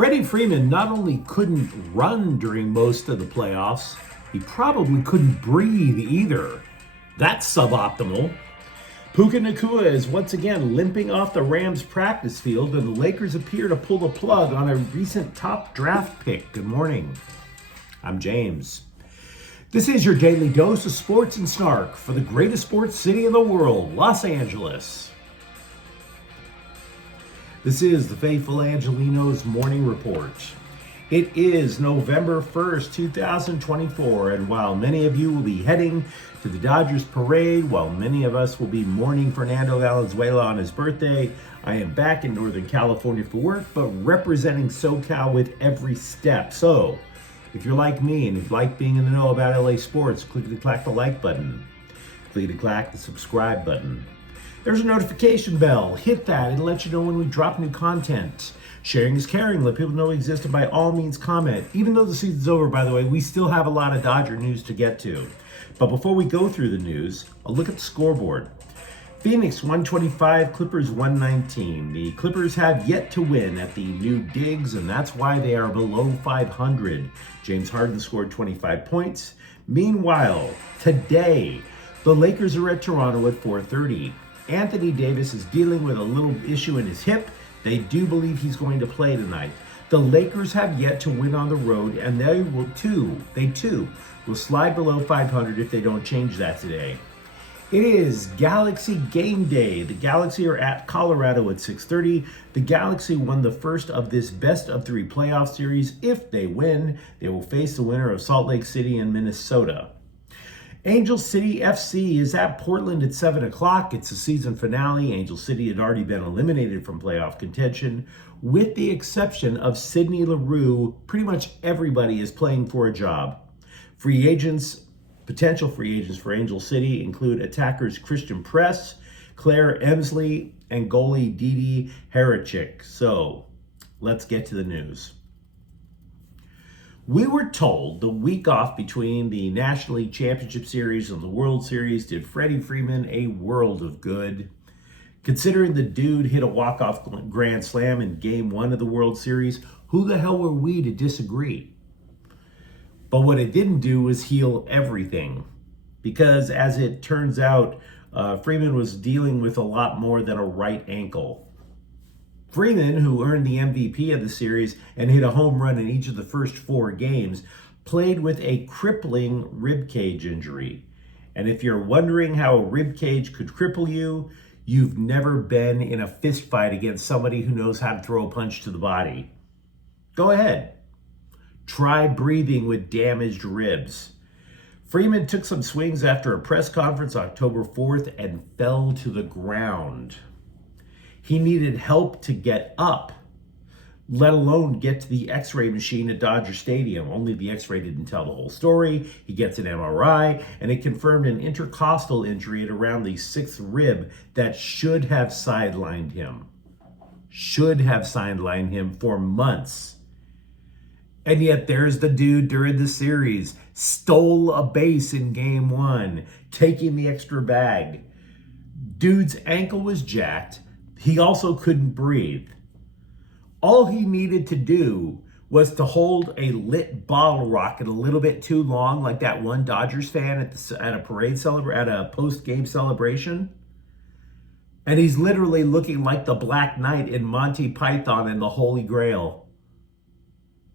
Freddie Freeman not only couldn't run during most of the playoffs, he probably couldn't breathe either. That's suboptimal. Puka Nacua is once again limping off the Rams practice field, and the Lakers appear to pull the plug on a recent top draft pick. Good morning. I'm James. This is your daily dose of sports and snark for the greatest sports city in the world, Los Angeles. This is the faithful Angelenos morning report. It is November 1st, 2024, and while many of you will be heading to the Dodgers parade, while many of us will be mourning Fernando Valenzuela on his birthday, I am back in Northern California for work, but representing SoCal with every step. So, if you're like me and you like being in the know about LA sports, click the like button. Click the subscribe button. There's a notification bell. Hit that. It'll let you know when we drop new content. Sharing is caring. Let people know we exist, and by all means comment. Even though the season's over, by the way, we still have a lot of Dodger news to get to. But before we go through the news, a look at the scoreboard. Phoenix 125, Clippers 119. The Clippers have yet to win at the new digs, and that's why they are below 500. James Harden scored 25 points. Meanwhile, today, the Lakers are at Toronto at 4:30. Anthony Davis is dealing with a little issue in his hip. They do believe he's going to play tonight. The Lakers have yet to win on the road, and they too will slide below 500 if they don't change that today. It is Galaxy game day. The Galaxy are at Colorado at 6:30. The Galaxy won the first of this best of three playoff series. If they win, they will face the winner of Salt Lake City and Minnesota. Angel City FC is at Portland at 7 o'clock. It's the season finale. Angel City had already been eliminated from playoff contention. With the exception of Sidney LaRue, pretty much everybody is playing for a job. Potential free agents for Angel City include attackers Christian Press, Claire Emsley, and goalie Didi Harachik. So, let's get to the news. We were told the week off between the National League Championship Series and the World Series did Freddie Freeman a world of good. Considering the dude hit a walk-off grand slam in Game 1 of the World Series, who the hell were we to disagree? But what it didn't do was heal everything. Because as it turns out, Freeman was dealing with a lot more than a right ankle. Freeman, who earned the MVP of the series and hit a home run in each of the first 4 games, played with a crippling ribcage injury. And if you're wondering how a ribcage could cripple you, you've never been in a fist fight against somebody who knows how to throw a punch to the body. Go ahead. Try breathing with damaged ribs. Freeman took some swings after a press conference October 4th and fell to the ground. He needed help to get up, let alone get to the x-ray machine at Dodger Stadium. Only the x-ray didn't tell the whole story. He gets an MRI, and it confirmed an intercostal injury at around the 6th rib that should have sidelined him. Should have sidelined him for months. And yet there's the dude during the series, stole a base in Game 1, taking the extra bag. Dude's ankle was jacked. He also couldn't breathe. All he needed to do was to hold a lit bottle rocket a little bit too long, like that one Dodgers fan at a post-game celebration. And he's literally looking like the Black Knight in Monty Python and the Holy Grail.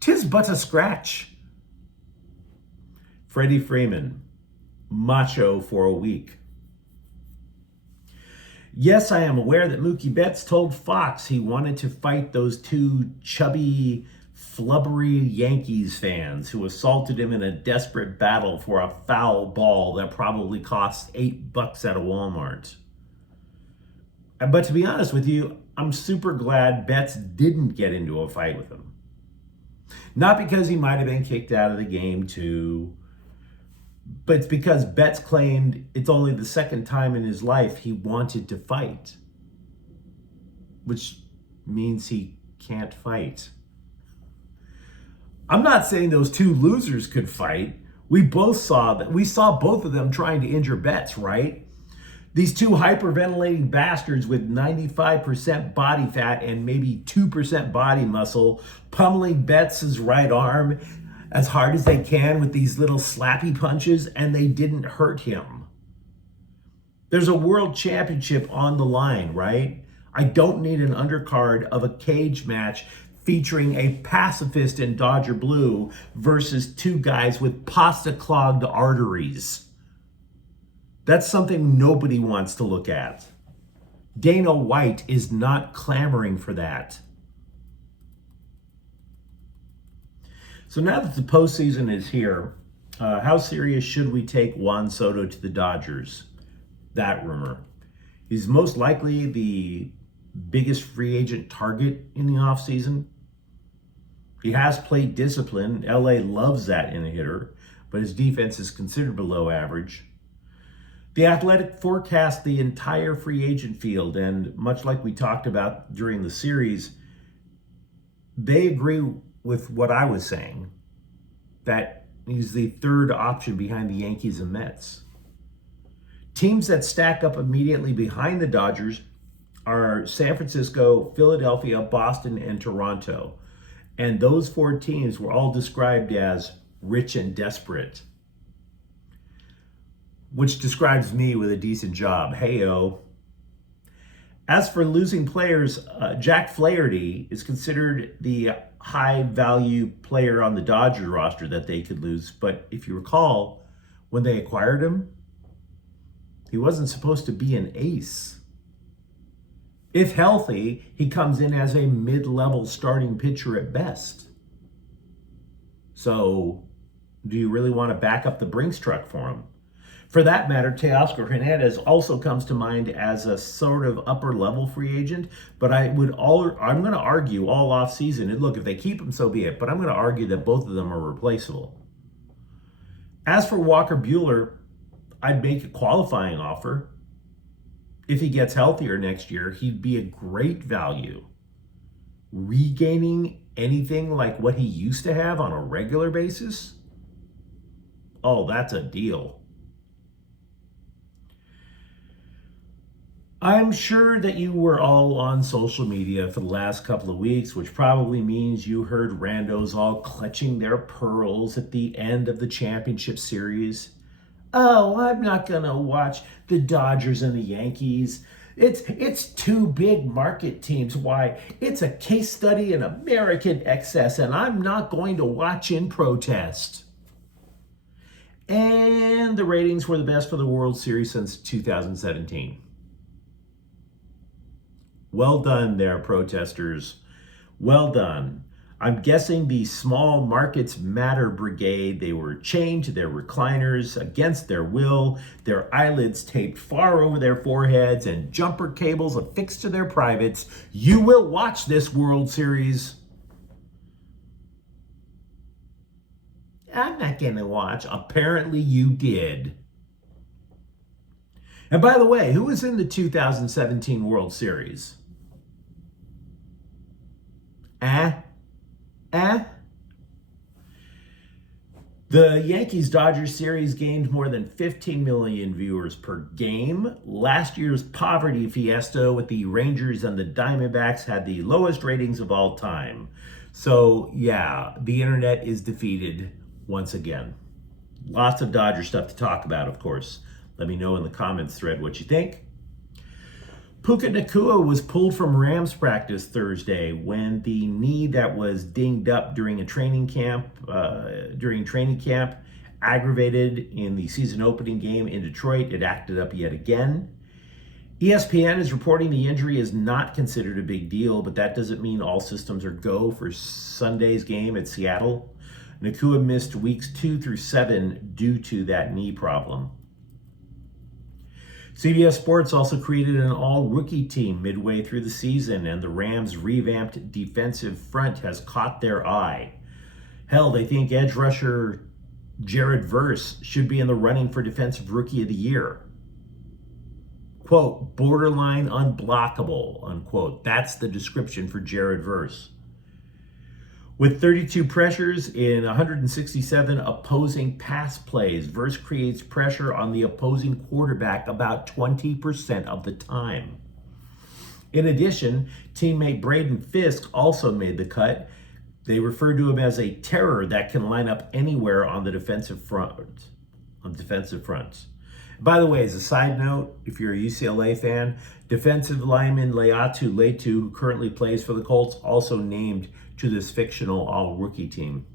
'Tis but a scratch. Freddie Freeman, macho for a week. Yes, I am aware that Mookie Betts told Fox he wanted to fight those 2 chubby, flubbery Yankees fans who assaulted him in a desperate battle for a foul ball that probably cost $8 at a Walmart. But to be honest with you, I'm super glad Betts didn't get into a fight with him. Not because he might have been kicked out of the game too, but it's because Betts claimed it's only the second time in his life he wanted to fight, which means he can't fight. I'm not saying those 2 losers could fight. We saw both of them trying to injure Betts, right? These two hyperventilating bastards with 95% body fat and maybe 2% body muscle pummeling Betts' right arm as hard as they can with these little slappy punches, and they didn't hurt him. There's a world championship on the line, right? I don't need an undercard of a cage match featuring a pacifist in Dodger blue versus two guys with pasta-clogged arteries. That's something nobody wants to look at. Dana White is not clamoring for that. So now that the postseason is here, how serious should we take Juan Soto to the Dodgers? That rumor. He's most likely the biggest free agent target in the offseason. He has played discipline. LA loves that in a hitter, but his defense is considered below average. The Athletic forecast the entire free agent field, and much like we talked about during the series, they agree with what I was saying, that he's the third option behind the Yankees and Mets. Teams that stack up immediately behind the Dodgers are San Francisco, Philadelphia, Boston, and Toronto. And those four teams were all described as rich and desperate, which describes me with a decent job. Hey-o. As for losing players, Jack Flaherty is considered the high-value player on the Dodger roster that they could lose. But if you recall, when they acquired him, he wasn't supposed to be an ace. If healthy, he comes in as a mid-level starting pitcher at best. So, do you really want to back up the Brinks truck for him? For that matter, Teoscar Hernandez also comes to mind as a sort of upper-level free agent, but I'm going to argue all offseason, and look, if they keep him, so be it, but I'm going to argue that both of them are replaceable. As for Walker Buehler, I'd make a qualifying offer. If he gets healthier next year, he'd be a great value. Regaining anything like what he used to have on a regular basis? Oh, that's a deal. I'm sure that you were all on social media for the last couple of weeks, which probably means you heard randos all clutching their pearls at the end of the championship series. Oh, I'm not going to watch the Dodgers and the Yankees. It's two big market teams. Why? It's a case study in American excess, and I'm not going to watch in protest. And the ratings were the best for the World Series since 2017. Well done there, protesters. Well done. I'm guessing the Small Markets Matter Brigade, they were chained to their recliners against their will, their eyelids taped far over their foreheads, and jumper cables affixed to their privates. You will watch this World Series. I'm not going to watch. Apparently you did. And by the way, who was in the 2017 World Series? The Yankees-Dodgers series gained more than 15 million viewers per game. Last year's poverty fiesta with the Rangers and the Diamondbacks had the lowest ratings of all time. So, yeah, the internet is defeated once again. Lots of Dodger stuff to talk about, of course. Let me know in the comments thread what you think. Puka Nacua was pulled from Rams practice Thursday when the knee that was dinged up during training camp aggravated in the season opening game in Detroit. It acted up yet again. ESPN is reporting the injury is not considered a big deal, but that doesn't mean all systems are go for Sunday's game at Seattle. Nacua missed weeks 2 through 7 due to that knee problem. CBS Sports also created an all-rookie team midway through the season, and the Rams' revamped defensive front has caught their eye. Hell, they think edge rusher Jared Verse should be in the running for Defensive Rookie of the Year. Quote, borderline unblockable, unquote. That's the description for Jared Verse. With 32 pressures in 167 opposing pass plays, Verse creates pressure on the opposing quarterback about 20% of the time. In addition, teammate Braden Fisk also made the cut. They referred to him as a terror that can line up anywhere on the defensive front. By the way, as a side note, if you're a UCLA fan, defensive lineman Leatu Letu, who currently plays for the Colts, also named to this fictional all-rookie team.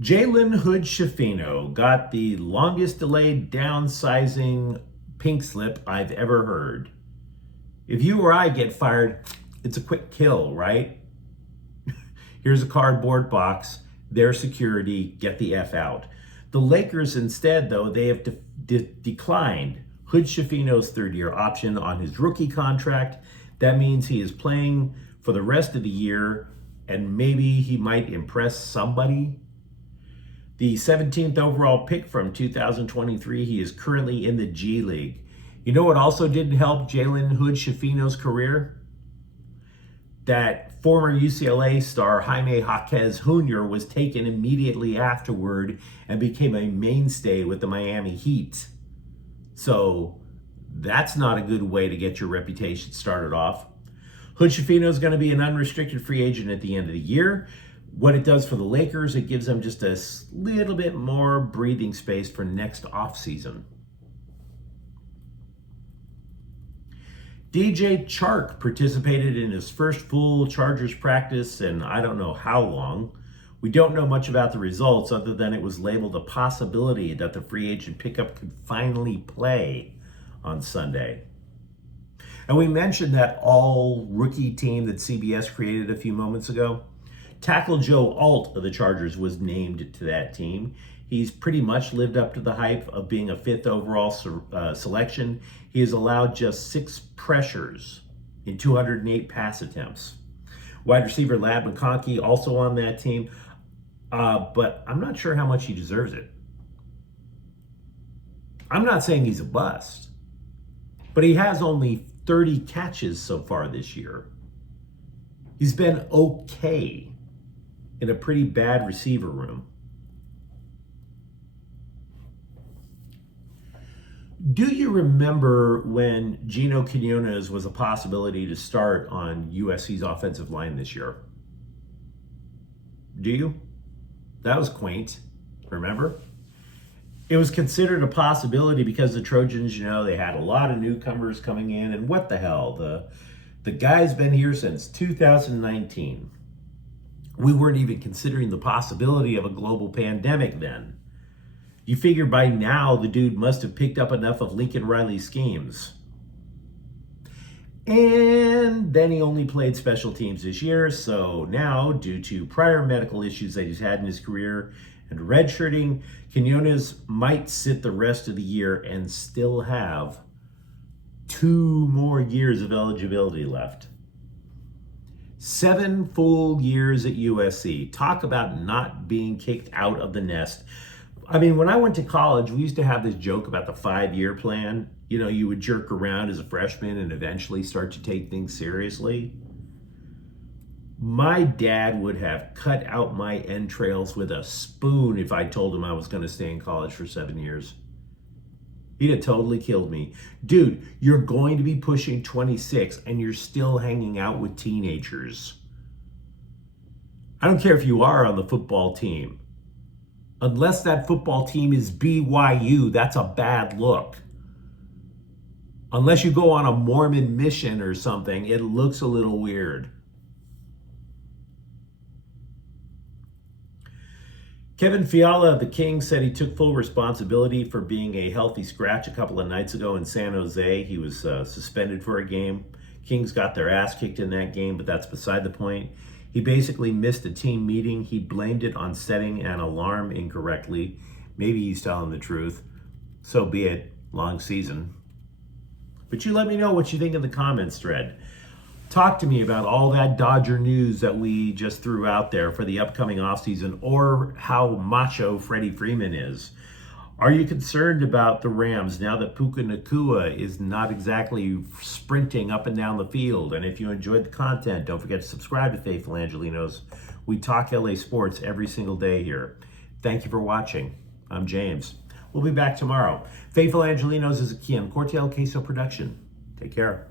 Jalen Hood-Schfino got the longest delayed downsizing pink slip I've ever heard. If you or I get fired, it's a quick kill, right? Here's a cardboard box, their security, get the F out. The Lakers instead, though, they have declined Hood-Schfino's third-year option on his rookie contract. That means he is playing for the rest of the year, and maybe he might impress somebody. The 17th overall pick from 2023, he is currently in the G League. You know what also didn't help Jalen Hood-Schfino's career? That former UCLA star Jaime Jaquez Jr. was taken immediately afterward and became a mainstay with the Miami Heat. So that's not a good way to get your reputation started off. Hood-Schfino is going to be an unrestricted free agent at the end of the year. What it does for the Lakers, it gives them just a little bit more breathing space for next offseason. DJ Chark participated in his first full Chargers practice in I don't know how long. We don't know much about the results other than it was labeled a possibility that the free agent pickup could finally play on Sunday. And we mentioned that all-rookie team that CBS created a few moments ago. Tackle Joe Alt of the Chargers was named to that team. He's pretty much lived up to the hype of being a 5th overall selection. He has allowed just 6 pressures in 208 pass attempts. Wide receiver Ladd McConkey also on that team, but I'm not sure how much he deserves it. I'm not saying he's a bust, but he has only 30 catches so far this year. He's been okay in a pretty bad receiver room. Do you remember when Gino Quinones was a possibility to start on USC's offensive line this year? Do you? That was quaint. Remember? It was considered a possibility because the Trojans, they had a lot of newcomers coming in, and what the hell? The guy's been here since 2019. We weren't even considering the possibility of a global pandemic then. You figure by now the dude must have picked up enough of Lincoln Riley's schemes. And then he only played special teams this year, so now, due to prior medical issues that he's had in his career and redshirting, Quinones might sit the rest of the year and still have 2 more years of eligibility left. 7 full years at USC. Talk about not being kicked out of the nest. I mean, when I went to college, we used to have this joke about the 5-year plan. You would jerk around as a freshman and eventually start to take things seriously. My dad would have cut out my entrails with a spoon if I told him I was going to stay in college for 7 years. He'd have totally killed me. Dude, you're going to be pushing 26 and you're still hanging out with teenagers. I don't care if you are on the football team. Unless that football team is BYU, that's a bad look. Unless you go on a Mormon mission or something, it looks a little weird. Kevin Fiala of the Kings said he took full responsibility for being a healthy scratch a couple of nights ago in San Jose. He was suspended for a game. Kings got their ass kicked in that game, but that's beside the point. He basically missed a team meeting. He blamed it on setting an alarm incorrectly. Maybe he's telling the truth. So be it. Long season. But you let me know what you think in the comments thread. Talk to me about all that Dodger news that we just threw out there for the upcoming offseason, or how macho Freddie Freeman is. Are you concerned about the Rams now that Puka Nacua is not exactly sprinting up and down the field? And if you enjoyed the content, don't forget to subscribe to Faithful Angelenos. We talk LA sports every single day here. Thank you for watching. I'm James. We'll be back tomorrow. Faithful Angelenos is a Kian Cortel Queso production. Take care.